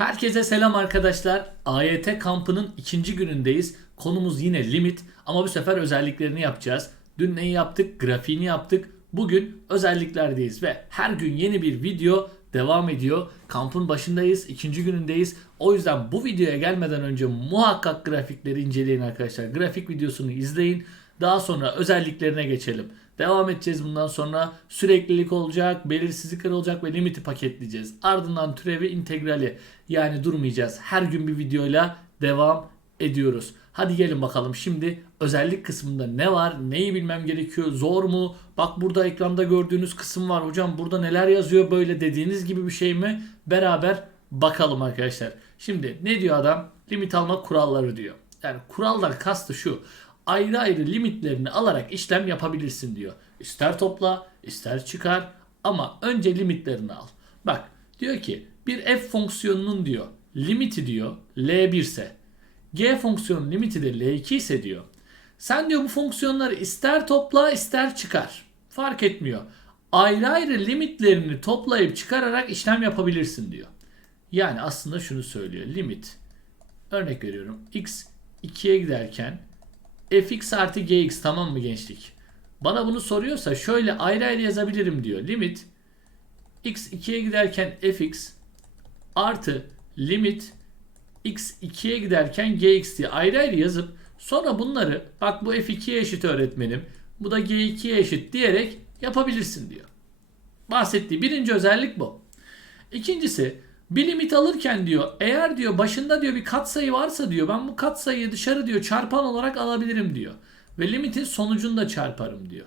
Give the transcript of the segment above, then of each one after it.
Herkese selam arkadaşlar. AYT kampının ikinci günündeyiz. Konumuz yine limit ama bu sefer özelliklerini yapacağız. Dün neyi yaptık? Grafiğini yaptık. Bugün özelliklerdeyiz ve her gün yeni bir video devam ediyor. Kampın başındayız, ikinci günündeyiz. O yüzden bu videoya gelmeden önce muhakkak grafikleri inceleyin arkadaşlar. Grafik videosunu izleyin. Daha sonra özelliklerine geçelim. Devam edeceğiz bundan sonra. Süreklilik olacak, belirsizlikler olacak ve limiti paketleyeceğiz. Ardından türevi integrali yani durmayacağız. Her gün bir videoyla devam ediyoruz. Hadi gelin bakalım şimdi özellik kısmında ne var? Neyi bilmem gerekiyor? Zor mu? Bak burada ekranda gördüğünüz kısım var. Hocam burada neler yazıyor böyle dediğiniz gibi bir şey mi? Beraber bakalım arkadaşlar. Şimdi ne diyor adam? Limit alma kuralları diyor. Yani kurallar kastı şu ayrı ayrı limitlerini alarak işlem yapabilirsin diyor. İster topla, ister çıkar ama önce limitlerini al. Bak diyor ki bir f fonksiyonunun diyor limiti diyor L1 ise g fonksiyonun limiti de L2 ise diyor. Sen diyor bu fonksiyonları ister topla ister çıkar. Fark etmiyor. Ayrı ayrı limitlerini toplayıp çıkararak işlem yapabilirsin diyor. Yani aslında şunu söylüyor. Limit örnek veriyorum x 2'ye giderken fx artı gx tamam mı gençlik? Bana bunu soruyorsa şöyle ayrı ayrı yazabilirim diyor. Limit x 2'ye giderken fx artı limit x 2'ye giderken gx diye ayrı ayrı yazıp sonra bunları bak bu f2'ye eşit öğretmenim bu da g2'ye eşit diyerek yapabilirsin diyor. Bahsettiği birinci özellik bu. İkincisi bir limit alırken diyor eğer diyor başında diyor bir katsayı varsa diyor ben bu katsayıyı dışarı diyor çarpan olarak alabilirim diyor. Ve limitin sonucunu da çarparım diyor.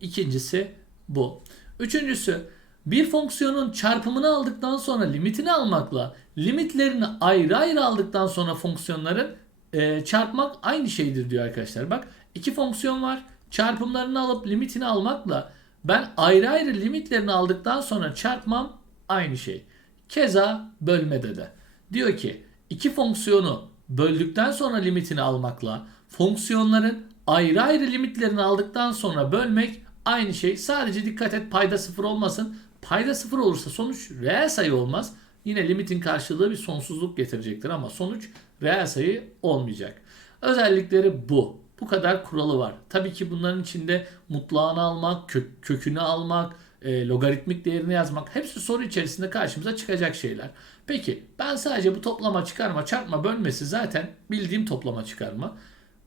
İkincisi bu. Üçüncüsü bir fonksiyonun çarpımını aldıktan sonra limitini almakla limitlerini ayrı ayrı aldıktan sonra fonksiyonların e, çarpmak aynı şeydir diyor arkadaşlar. Bak iki fonksiyon var. Çarpımlarını alıp limitini almakla ben ayrı ayrı limitlerini aldıktan sonra çarpmam aynı şey. Keza bölmede de. Diyor ki iki fonksiyonu böldükten sonra limitini almakla fonksiyonların ayrı ayrı limitlerini aldıktan sonra bölmek aynı şey. Sadece dikkat et payda sıfır olmasın. Payda sıfır olursa sonuç reel sayı olmaz. Yine limitin karşılığı bir sonsuzluk getirecektir ama sonuç reel sayı olmayacak. Özellikleri bu. Bu kadar kuralı var. Tabii ki bunların içinde mutlağını almak, kök, kökünü almak, e, logaritmik değerini yazmak hepsi soru içerisinde karşımıza çıkacak şeyler. Peki ben sadece bu toplama çıkarma çarpma bölmesi zaten bildiğim toplama çıkarma.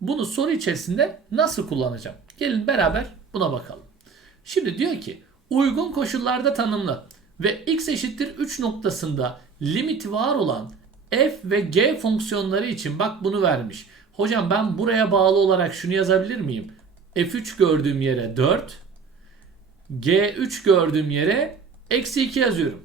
Bunu soru içerisinde nasıl kullanacağım? Gelin beraber buna bakalım. Şimdi diyor ki uygun koşullarda tanımlı ve x eşittir 3 noktasında limiti var olan f ve g fonksiyonları için bak bunu vermiş. Hocam ben buraya bağlı olarak şunu yazabilir miyim? f3 gördüğüm yere 4 G3 gördüğüm yere eksi 2 yazıyorum.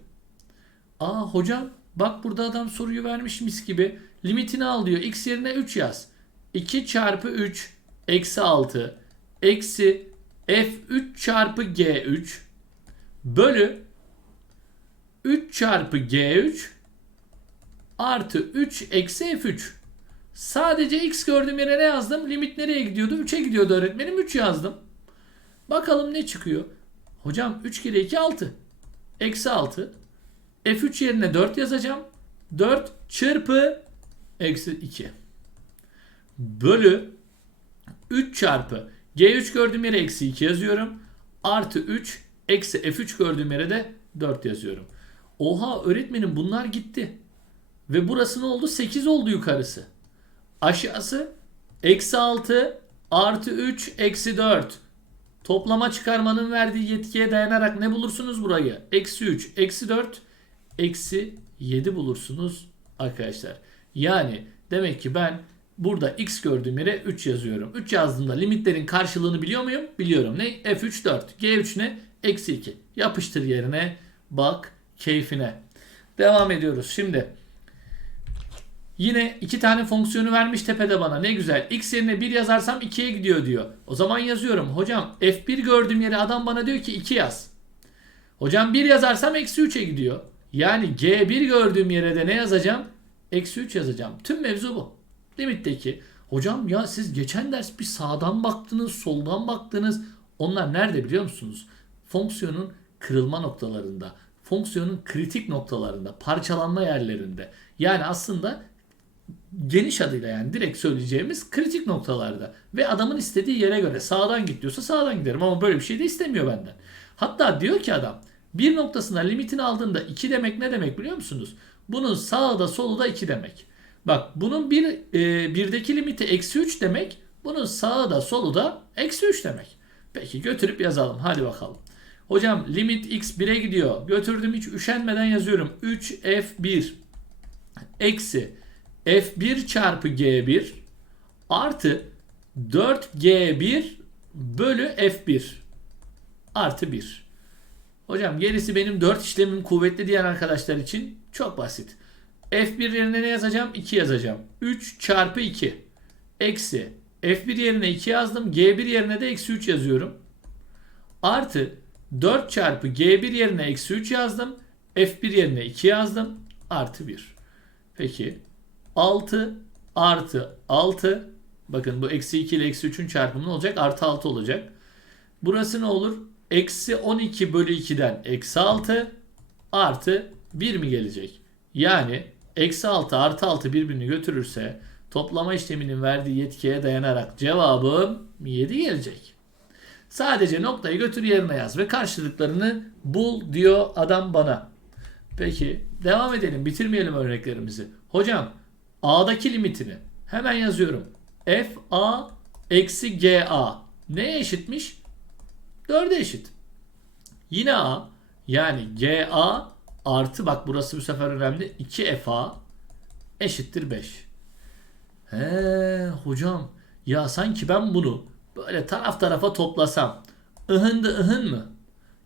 Aa hocam bak burada adam soruyu vermiş mis gibi. Limitini al diyor. X yerine 3 yaz. 2 çarpı 3 eksi 6 eksi F3 çarpı G3 bölü 3 çarpı G3 artı 3 eksi F3. Sadece x gördüğüm yere ne yazdım? Limit nereye gidiyordu? 3'e gidiyordu öğretmenim. 3 yazdım. Bakalım ne çıkıyor? Hocam 3 kere 2 6. Eksi 6. F3 yerine 4 yazacağım. 4 çarpı eksi 2. Bölü 3 çarpı G3 gördüğüm yere eksi 2 yazıyorum. Artı 3 eksi F3 gördüğüm yere de 4 yazıyorum. Oha öğretmenim bunlar gitti. Ve burası ne oldu? 8 oldu yukarısı. Aşağısı eksi 6 artı 3 eksi 4. Toplama çıkarmanın verdiği yetkiye dayanarak ne bulursunuz burayı? Eksi 3, eksi 4, eksi 7 bulursunuz arkadaşlar. Yani demek ki ben burada x gördüğüm yere 3 yazıyorum. 3 yazdığımda limitlerin karşılığını biliyor muyum? Biliyorum. Ne? f3 4. g3 ne? Eksi 2. Yapıştır yerine. Bak keyfine. Devam ediyoruz. Şimdi Yine iki tane fonksiyonu vermiş tepede bana. Ne güzel. X yerine 1 yazarsam 2'ye gidiyor diyor. O zaman yazıyorum. Hocam F1 gördüğüm yere adam bana diyor ki 2 yaz. Hocam 1 yazarsam eksi 3'e gidiyor. Yani G1 gördüğüm yere de ne yazacağım? Eksi 3 yazacağım. Tüm mevzu bu. Limitteki. Hocam ya siz geçen ders bir sağdan baktınız, soldan baktınız. Onlar nerede biliyor musunuz? Fonksiyonun kırılma noktalarında. fonksiyonun kritik noktalarında, parçalanma yerlerinde. Yani aslında geniş adıyla yani direkt söyleyeceğimiz kritik noktalarda ve adamın istediği yere göre sağdan git diyorsa sağdan giderim ama böyle bir şey de istemiyor benden. Hatta diyor ki adam bir noktasına limitini aldığında 2 demek ne demek biliyor musunuz? Bunun sağı da solu da 2 demek. Bak bunun bir e, birdeki limiti eksi 3 demek. Bunun sağı da solu da eksi 3 demek. Peki götürüp yazalım. Hadi bakalım. Hocam limit x 1'e gidiyor. Götürdüm hiç üşenmeden yazıyorum. 3f1 eksi f1 çarpı g1 artı 4g1 bölü f1 artı 1. Hocam gerisi benim 4 işlemim kuvvetli diyen arkadaşlar için çok basit. F1 yerine ne yazacağım? 2 yazacağım. 3 çarpı 2 eksi F1 yerine 2 yazdım. G1 yerine de eksi 3 yazıyorum. Artı 4 çarpı G1 yerine eksi 3 yazdım. F1 yerine 2 yazdım. Artı 1. Peki 6 artı 6 bakın bu eksi 2 ile eksi 3'ün çarpımı ne olacak? Artı 6 olacak. Burası ne olur? Eksi 12 bölü 2'den eksi 6 artı 1 mi gelecek? Yani eksi 6 artı 6 birbirini götürürse toplama işleminin verdiği yetkiye dayanarak cevabım 7 gelecek. Sadece noktayı götür yerine yaz ve karşılıklarını bul diyor adam bana. Peki devam edelim bitirmeyelim örneklerimizi. Hocam A'daki limitini hemen yazıyorum. F A eksi G A neye eşitmiş? 4'e eşit. Yine A yani G A artı bak burası bu sefer önemli 2 F A eşittir 5. He hocam ya sanki ben bunu böyle taraf tarafa toplasam ıhın da ıhın mı?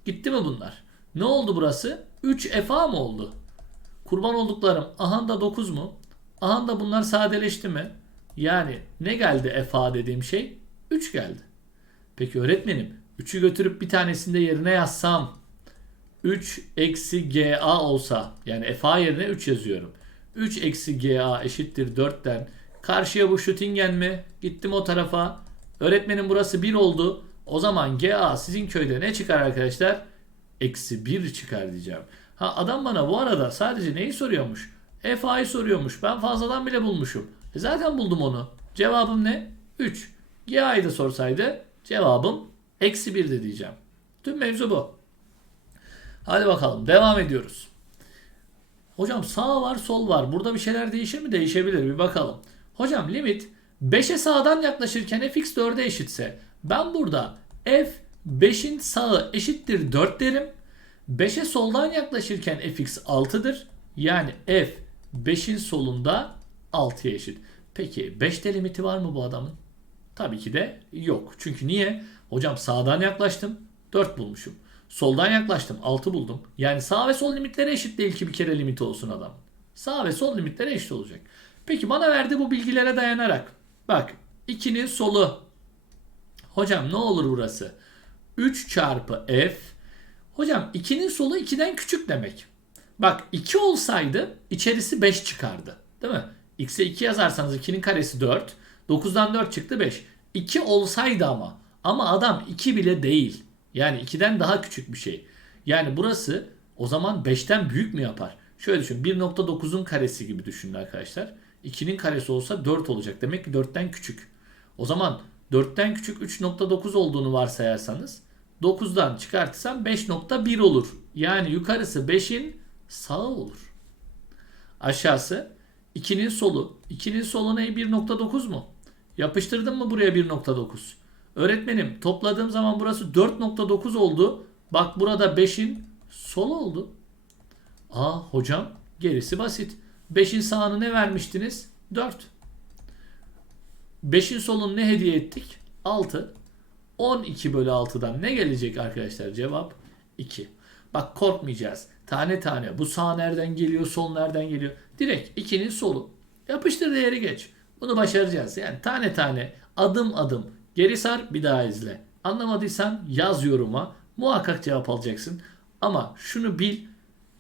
Gitti mi bunlar? Ne oldu burası? 3 FA mı oldu? Kurban olduklarım ahan da 9 mu? Ahan da bunlar sadeleşti mi? Yani ne geldi FA dediğim şey? 3 geldi. Peki öğretmenim 3'ü götürüp bir tanesinde yerine yazsam 3 eksi GA olsa yani FA yerine 3 yazıyorum. 3 eksi GA eşittir 4'ten Karşıya bu Şutingen mi? Gittim o tarafa. Öğretmenim burası 1 oldu. O zaman GA sizin köyde ne çıkar arkadaşlar? Eksi 1 çıkar diyeceğim. Ha adam bana bu arada sadece neyi soruyormuş? FA'yı soruyormuş. Ben fazladan bile bulmuşum. E zaten buldum onu. Cevabım ne? 3. GA'yı da sorsaydı cevabım eksi 1 de diyeceğim. Tüm mevzu bu. Hadi bakalım devam ediyoruz. Hocam sağ var sol var. Burada bir şeyler değişir mi? Değişebilir. Bir bakalım. Hocam limit 5'e sağdan yaklaşırken fx 4'e eşitse ben burada f 5'in sağı eşittir 4 derim. 5'e soldan yaklaşırken fx 6'dır. Yani f 5'in solunda 6'ya eşit. Peki 5'te limiti var mı bu adamın? Tabii ki de yok. Çünkü niye? Hocam sağdan yaklaştım 4 bulmuşum. Soldan yaklaştım 6 buldum. Yani sağ ve sol limitleri eşit değil ki bir kere limiti olsun adam. Sağ ve sol limitleri eşit olacak. Peki bana verdi bu bilgilere dayanarak. Bak 2'nin solu. Hocam ne olur burası? 3 çarpı f. Hocam 2'nin solu 2'den küçük demek. Bak 2 olsaydı içerisi 5 çıkardı. Değil mi? X'e 2 yazarsanız 2'nin karesi 4. 9'dan 4 çıktı 5. 2 olsaydı ama. Ama adam 2 bile değil. Yani 2'den daha küçük bir şey. Yani burası o zaman 5'ten büyük mü yapar? Şöyle düşün 1.9'un karesi gibi düşünün arkadaşlar. 2'nin karesi olsa 4 olacak. Demek ki 4'ten küçük. O zaman 4'ten küçük 3.9 olduğunu varsayarsanız 9'dan çıkartırsam 5.1 olur. Yani yukarısı 5'in sağı olur. Aşağısı 2'nin solu. 2'nin solu ne 1.9 mu? Yapıştırdım mı buraya 1.9? Öğretmenim topladığım zaman burası 4.9 oldu. Bak burada 5'in solu oldu. Aa hocam gerisi basit. 5'in sağını ne vermiştiniz? 4. 5'in solunu ne hediye ettik? 6. 12 bölü 6'dan ne gelecek arkadaşlar? Cevap 2. Bak korkmayacağız. Tane tane. Bu sağ nereden geliyor, sol nereden geliyor? Direkt 2'nin solu. Yapıştır değeri geç. Bunu başaracağız. Yani tane tane, adım adım. Geri sar, bir daha izle. Anlamadıysan yaz yoruma. Muhakkak cevap alacaksın. Ama şunu bil.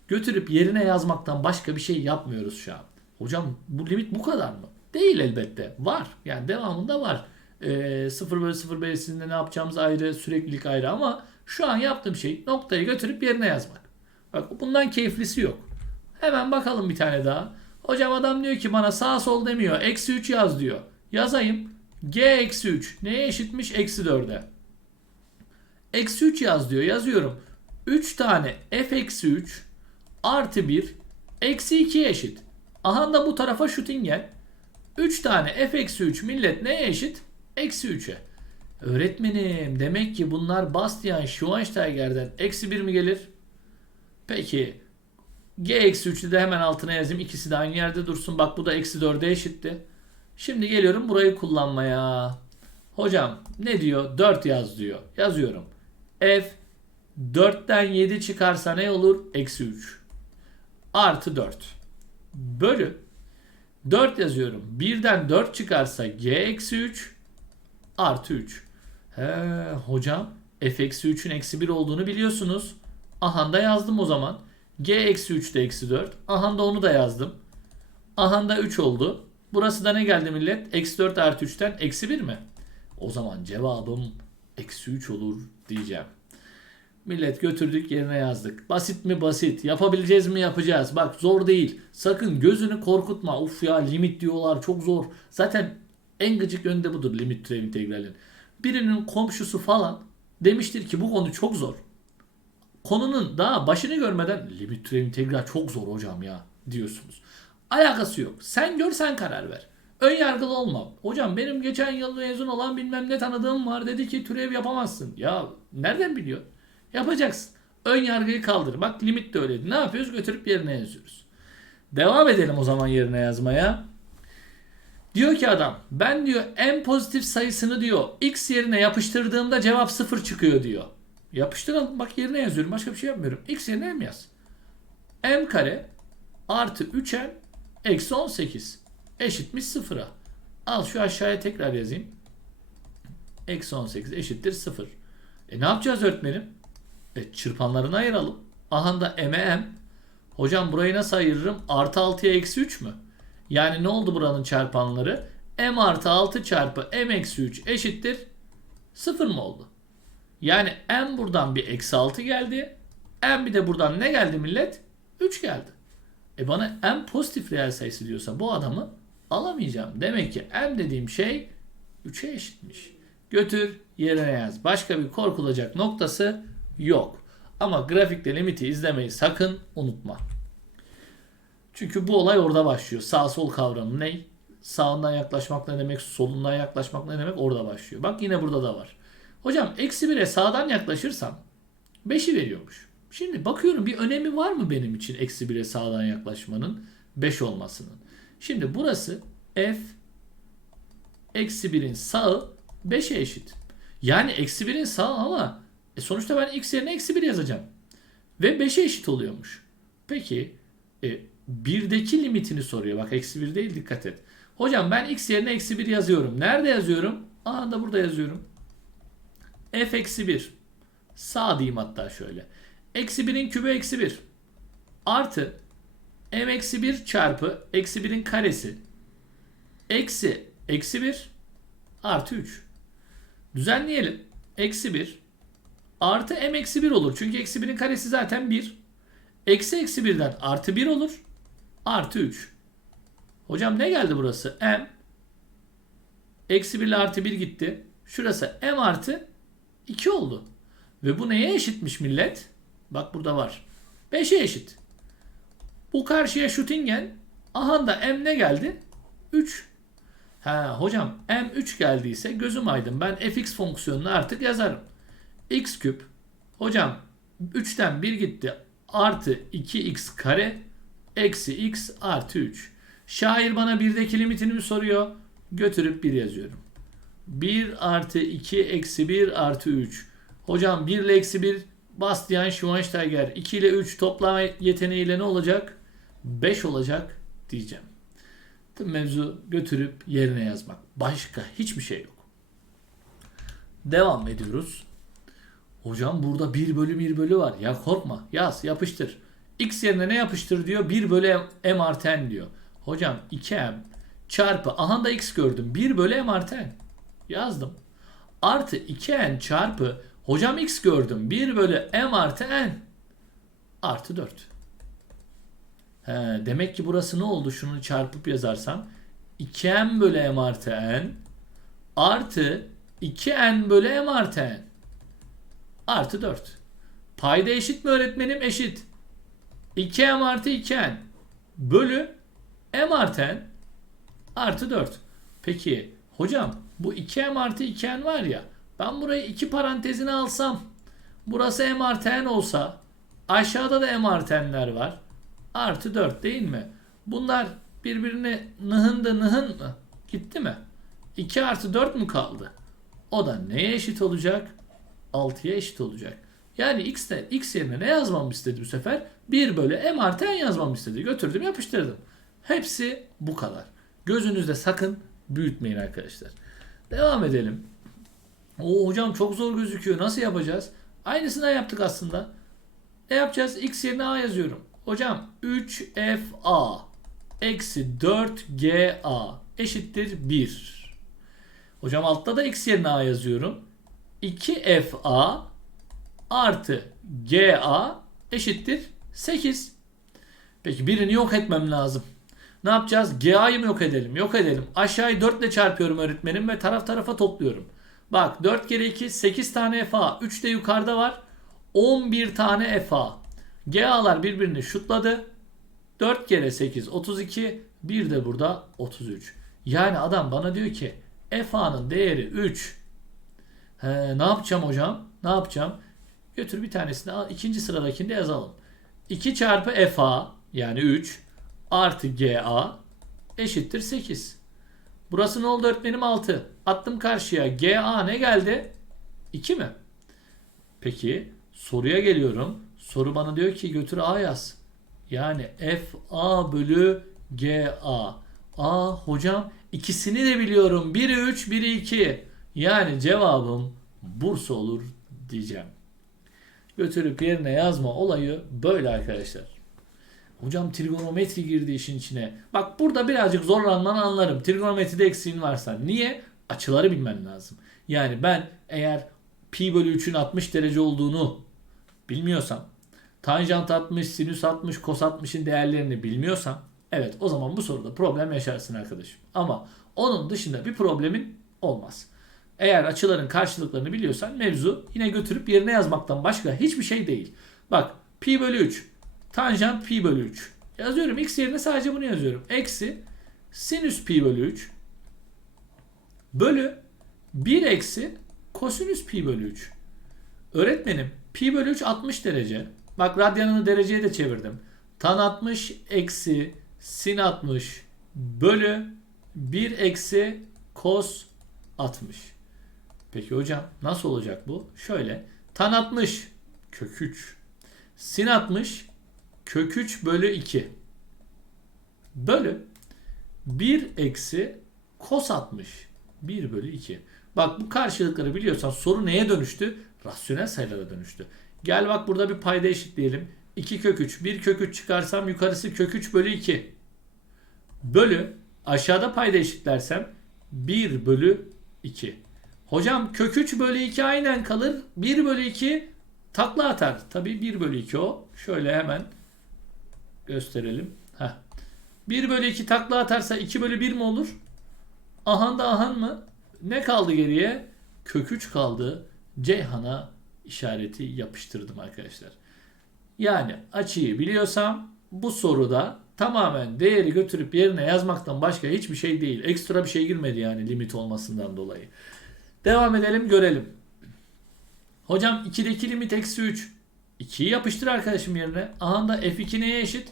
Götürüp yerine yazmaktan başka bir şey yapmıyoruz şu an. Hocam bu limit bu kadar mı? Değil elbette. Var. Yani devamında var. E, 0 bölü 0 bölüsünde ne yapacağımız ayrı, süreklilik ayrı ama şu an yaptığım şey noktayı götürüp yerine yazmak. Bak bundan keyiflisi yok. Hemen bakalım bir tane daha. Hocam adam diyor ki bana sağ sol demiyor. Eksi 3 yaz diyor. Yazayım. G eksi 3. Neye eşitmiş? Eksi 4'e. Eksi 3 yaz diyor. Yazıyorum. 3 tane f eksi 3 artı 1 eksi 2'ye eşit. Aha da bu tarafa şutingen. 3 tane f eksi 3 millet neye eşit? Eksi 3'e. Öğretmenim demek ki bunlar Bastian Schweinsteiger'den eksi 1 mi gelir? Peki g eksi 3'ü de hemen altına yazayım. İkisi de aynı yerde dursun. Bak bu da eksi 4'e eşitti. Şimdi geliyorum burayı kullanmaya. Hocam ne diyor? 4 yaz diyor. Yazıyorum. F 4'ten 7 çıkarsa ne olur? Eksi 3. Artı 4. Bölü 4 yazıyorum. 1'den 4 çıkarsa g eksi 3 artı 3. He hocam f eksi 3'ün eksi 1 olduğunu biliyorsunuz. Aha da yazdım o zaman. g eksi 3 de eksi 4. Aha da onu da yazdım. Aha da 3 oldu. Burası da ne geldi millet? Eksi 4 artı 3'ten eksi 1 mi? O zaman cevabım eksi 3 olur diyeceğim. Millet götürdük yerine yazdık. Basit mi basit. Yapabileceğiz mi yapacağız. Bak zor değil. Sakın gözünü korkutma. Uf ya limit diyorlar çok zor. Zaten en gıcık yönde budur limit türev integralin. Birinin komşusu falan demiştir ki bu konu çok zor. Konunun daha başını görmeden limit türev integral çok zor hocam ya diyorsunuz. Alakası yok. Sen gör sen karar ver. Ön yargılı olma. Hocam benim geçen yıl mezun olan bilmem ne tanıdığım var dedi ki türev yapamazsın. Ya nereden biliyor? Yapacaksın. Ön yargıyı kaldır. Bak limit de öyleydi. Ne yapıyoruz? Götürüp yerine yazıyoruz. Devam edelim o zaman yerine yazmaya. Diyor ki adam ben diyor en pozitif sayısını diyor x yerine yapıştırdığımda cevap 0 çıkıyor diyor. Yapıştıralım bak yerine yazıyorum başka bir şey yapmıyorum. x yerine m yaz. m kare artı 3m eksi 18 eşitmiş 0'a. Al şu aşağıya tekrar yazayım. Eksi 18 eşittir 0. E ne yapacağız öğretmenim? E çırpanlarını ayıralım. Aha da m'e m. Hocam burayı nasıl ayırırım? Artı 6'ya eksi 3 mü? Yani ne oldu buranın çarpanları? m artı 6 çarpı m eksi 3 eşittir 0 mı oldu? Yani m buradan bir eksi 6 geldi. m bir de buradan ne geldi millet? 3 geldi. E bana m pozitif reel sayısı diyorsa bu adamı alamayacağım. Demek ki m dediğim şey 3'e eşitmiş. Götür yerine yaz. Başka bir korkulacak noktası yok. Ama grafikte limiti izlemeyi sakın unutma. Çünkü bu olay orada başlıyor. Sağ sol kavramı ne? Sağından yaklaşmak ne demek? Solundan yaklaşmak ne demek? Orada başlıyor. Bak yine burada da var. Hocam eksi 1'e sağdan yaklaşırsam 5'i veriyormuş. Şimdi bakıyorum bir önemi var mı benim için eksi 1'e sağdan yaklaşmanın 5 olmasının? Şimdi burası f eksi 1'in sağı 5'e eşit. Yani eksi 1'in sağı ama e sonuçta ben x yerine eksi 1 yazacağım. Ve 5'e eşit oluyormuş. Peki e, 1'deki limitini soruyor. Bak eksi 1 değil dikkat et. Hocam ben x yerine eksi 1 yazıyorum. Nerede yazıyorum? Aha da burada yazıyorum. f eksi 1. Sağ diyeyim hatta şöyle. Eksi 1'in kübü eksi 1. Artı m eksi 1 çarpı eksi 1'in karesi. Eksi eksi 1 artı 3. Düzenleyelim. Eksi 1 artı m eksi 1 olur. Çünkü eksi 1'in karesi zaten 1. Eksi eksi 1'den artı 1 olur. Artı 3. Hocam ne geldi burası? m. Eksi 1 ile artı 1 gitti. Şurası m artı 2 oldu. Ve bu neye eşitmiş millet? Bak burada var. 5'e eşit. Bu karşıya şutingen. Aha da m ne geldi? 3. Ha hocam m 3 geldiyse gözüm aydın. Ben fx fonksiyonunu artık yazarım. x küp. Hocam 3'ten 1 gitti. Artı 2x kare eksi x artı 3. Şair bana 1'deki limitini mi soruyor? Götürüp 1 yazıyorum. 1 artı 2 eksi 1 artı 3. Hocam 1 ile eksi 1 Bastian Schweinsteiger 2 ile 3 toplama yeteneğiyle ne olacak? 5 olacak diyeceğim. Tüm mevzu götürüp yerine yazmak. Başka hiçbir şey yok. Devam ediyoruz. Hocam burada 1 bölü 1 bölü var. Ya korkma yaz yapıştır. X yerine ne yapıştır diyor? 1 bölü m artı n diyor. Hocam 2m çarpı aha da x gördüm. 1 bölü m artı n. Yazdım. Artı 2n çarpı hocam x gördüm. 1 bölü m artı n. artı 4. He, demek ki burası ne oldu? Şunu çarpıp yazarsam 2n bölü m artı n artı 2n bölü m artı n artı 4. Payda eşit mi öğretmenim? Eşit. 2m artı 2n bölü m artı n artı 4. Peki hocam bu 2m artı 2n var ya ben burayı iki parantezine alsam burası m artı n olsa aşağıda da m artı n'ler var. Artı 4 değil mi? Bunlar birbirine nıhındı nıhın mı? Gitti mi? 2 artı 4 mü kaldı? O da neye eşit olacak? 6'ya eşit olacak. Yani x de x yerine ne yazmamı istedi bu sefer? 1 bölü m artı n yazmamı istedi. Götürdüm yapıştırdım. Hepsi bu kadar. Gözünüzde sakın büyütmeyin arkadaşlar. Devam edelim. O hocam çok zor gözüküyor. Nasıl yapacağız? Aynısını yaptık aslında. Ne yapacağız? X yerine A yazıyorum. Hocam 3FA eksi 4GA eşittir 1. Hocam altta da X yerine A yazıyorum. 2FA artı GA eşittir 8. Peki birini yok etmem lazım. Ne yapacağız? GA'yı mı yok edelim? Yok edelim. Aşağıyı 4 ile çarpıyorum öğretmenim ve taraf tarafa topluyorum. Bak 4 kere 2 8 tane FA. 3 de yukarıda var. 11 tane FA. GA'lar birbirini şutladı. 4 kere 8 32. Bir de burada 33. Yani adam bana diyor ki FA'nın değeri 3. He, ne yapacağım hocam? Ne yapacağım? Götür bir tanesini al. ikinci sıradakini de yazalım. 2 çarpı FA yani 3 artı GA eşittir 8. Burası ne oldu öğretmenim 6. Attım karşıya. GA ne geldi? 2 mi? Peki soruya geliyorum. Soru bana diyor ki götür A yaz. Yani FA bölü GA. A hocam ikisini de biliyorum. Biri 3, biri 2. Yani cevabım Bursa olur diyeceğim. Götürüp yerine yazma olayı böyle arkadaşlar. Hocam trigonometri girdi işin içine. Bak burada birazcık zorlanmanı anlarım. Trigonometride eksiğin varsa. Niye? Açıları bilmen lazım. Yani ben eğer pi bölü 3'ün 60 derece olduğunu bilmiyorsam, tanjant 60, sinüs 60, kos 60'ın değerlerini bilmiyorsam, evet o zaman bu soruda problem yaşarsın arkadaşım. Ama onun dışında bir problemin olmaz. Eğer açıların karşılıklarını biliyorsan mevzu yine götürüp yerine yazmaktan başka hiçbir şey değil. Bak pi bölü 3 tanjant pi bölü 3. Yazıyorum x yerine sadece bunu yazıyorum. Eksi sinüs pi bölü 3 bölü 1 eksi kosinüs pi bölü 3. Öğretmenim pi bölü 3 60 derece. Bak radyanını dereceye de çevirdim. Tan 60 eksi sin 60 bölü 1 eksi kos 60. Peki hocam nasıl olacak bu? Şöyle tan 60 kök 3 sin 60 kök 3 bölü 2 bölü 1 eksi kos 60 1 bölü 2. Bak bu karşılıkları biliyorsan soru neye dönüştü? Rasyonel sayılara dönüştü. Gel bak burada bir payda eşitleyelim. 2 kök 3. 1 kök 3 çıkarsam yukarısı kök 3 bölü 2. Bölü aşağıda payda eşitlersem 1 bölü 2. Hocam kök 3 bölü 2 aynen kalır. 1 bölü 2 takla atar. Tabi 1 bölü 2 o. Şöyle hemen gösterelim. Heh. 1 bölü 2 takla atarsa 2 bölü 1 mi olur? Ahan da ahan mı? Ne kaldı geriye? Kök 3 kaldı. Ceyhan'a işareti yapıştırdım arkadaşlar. Yani açıyı biliyorsam bu soruda tamamen değeri götürüp yerine yazmaktan başka hiçbir şey değil. Ekstra bir şey girmedi yani limit olmasından dolayı. Devam edelim görelim. Hocam 2'deki limit eksi 3. 2'yi yapıştır arkadaşım yerine. Aha da f2 neye eşit?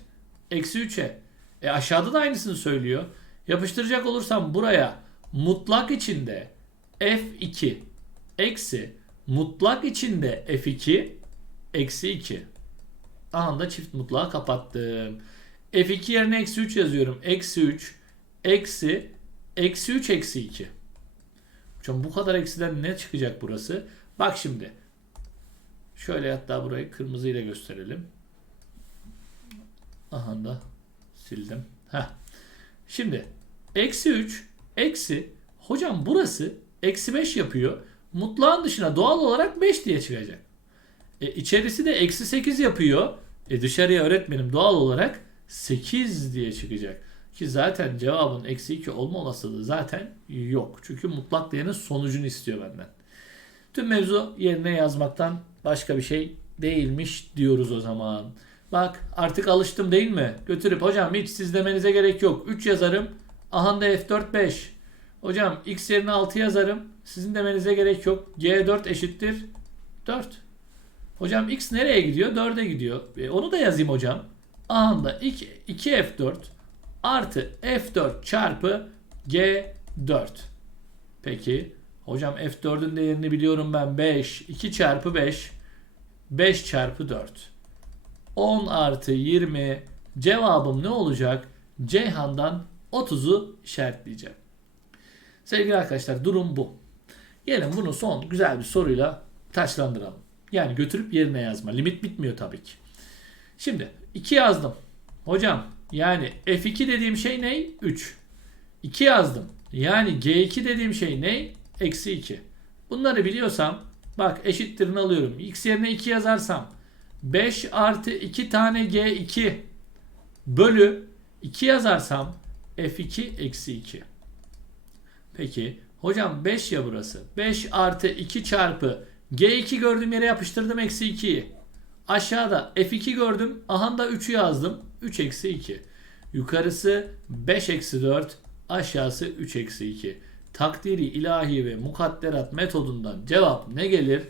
Eksi 3'e. E aşağıda da aynısını söylüyor. Yapıştıracak olursam buraya mutlak içinde f2 eksi mutlak içinde f2 eksi 2. Aha çift mutlağı kapattım. f2 yerine eksi 3 yazıyorum. Eksi 3 eksi eksi 3 eksi 2. Hocam bu kadar eksiden ne çıkacak burası? Bak şimdi. Şöyle hatta burayı kırmızıyla gösterelim. Aha da sildim. Heh. Şimdi eksi 3 eksi hocam burası eksi 5 yapıyor. Mutlağın dışına doğal olarak 5 diye çıkacak. E, içerisi de eksi 8 yapıyor. E dışarıya öğretmenim doğal olarak 8 diye çıkacak. Ki zaten cevabın eksi 2 olma olasılığı zaten yok. Çünkü mutlak değerin sonucunu istiyor benden. Tüm mevzu yerine yazmaktan başka bir şey değilmiş diyoruz o zaman. Bak artık alıştım değil mi? Götürüp hocam hiç siz demenize gerek yok. 3 yazarım. Ahanda F4 5. Hocam x yerine 6 yazarım. Sizin demenize gerek yok. G4 eşittir 4. Hocam x nereye gidiyor? 4'e gidiyor. E, onu da yazayım hocam. Ahanda 2, 2 F4 artı F4 çarpı G4. Peki. Hocam F4'ün değerini biliyorum ben 5. 2 çarpı 5. 5 çarpı 4. 10 artı 20. Cevabım ne olacak? Ceyhan'dan 30'u işaretleyeceğim. Sevgili arkadaşlar durum bu. Gelin bunu son güzel bir soruyla taşlandıralım. Yani götürüp yerine yazma. Limit bitmiyor tabii ki. Şimdi 2 yazdım. Hocam yani F2 dediğim şey ne? 3. 2 yazdım. Yani G2 dediğim şey ne? Eksi 2. Bunları biliyorsam bak eşittirini alıyorum. X yerine 2 yazarsam 5 artı 2 tane G2 bölü 2 yazarsam F2 eksi 2. Peki hocam 5 ya burası. 5 artı 2 çarpı G2 gördüğüm yere yapıştırdım eksi 2'yi. Aşağıda F2 gördüm. Aha da 3'ü yazdım. 3 eksi 2. Yukarısı 5 eksi 4. Aşağısı 3 eksi 2. Takdiri ilahi ve mukadderat metodundan cevap ne gelir?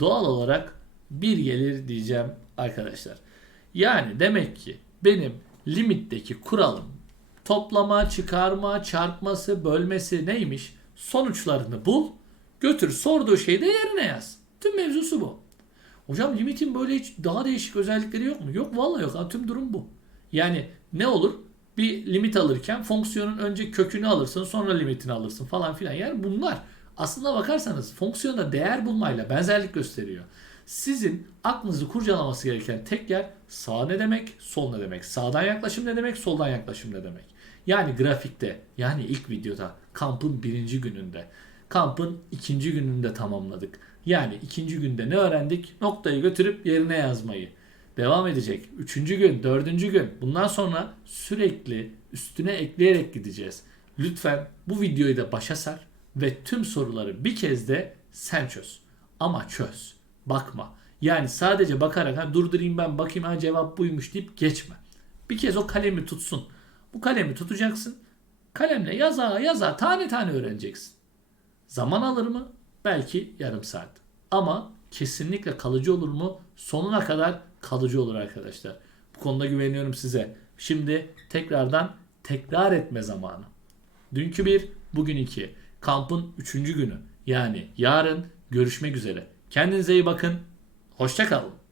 Doğal olarak 1 gelir diyeceğim arkadaşlar. Yani demek ki benim limitteki kuralım toplama, çıkarma, çarpması, bölmesi neymiş? Sonuçlarını bul. Götür sorduğu şeyi de yerine yaz. Tüm mevzusu bu. Hocam limitin böyle hiç daha değişik özellikleri yok mu? Yok vallahi yok. Ha, tüm durum bu. Yani ne olur? Bir limit alırken fonksiyonun önce kökünü alırsın sonra limitini alırsın falan filan. Yani bunlar aslında bakarsanız fonksiyonda değer bulmayla benzerlik gösteriyor. Sizin aklınızı kurcalaması gereken tek yer sağ ne demek, sol ne demek, sağdan yaklaşım ne demek, soldan yaklaşım ne demek. Yani grafikte, yani ilk videoda, kampın birinci gününde, kampın ikinci gününde tamamladık. Yani ikinci günde ne öğrendik? Noktayı götürüp yerine yazmayı. Devam edecek. Üçüncü gün, dördüncü gün. Bundan sonra sürekli üstüne ekleyerek gideceğiz. Lütfen bu videoyu da başa sar ve tüm soruları bir kez de sen çöz. Ama çöz. Bakma. Yani sadece bakarak ha durdurayım ben bakayım ha cevap buymuş deyip geçme. Bir kez o kalemi tutsun. Bu kalemi tutacaksın. Kalemle yaza yaza tane tane öğreneceksin. Zaman alır mı? Belki yarım saat. Ama kesinlikle kalıcı olur mu? Sonuna kadar kalıcı olur arkadaşlar. Bu konuda güveniyorum size. Şimdi tekrardan tekrar etme zamanı. Dünkü bir, bugün iki. Kampın üçüncü günü. Yani yarın görüşmek üzere. Kendinize iyi bakın. Hoşça kalın.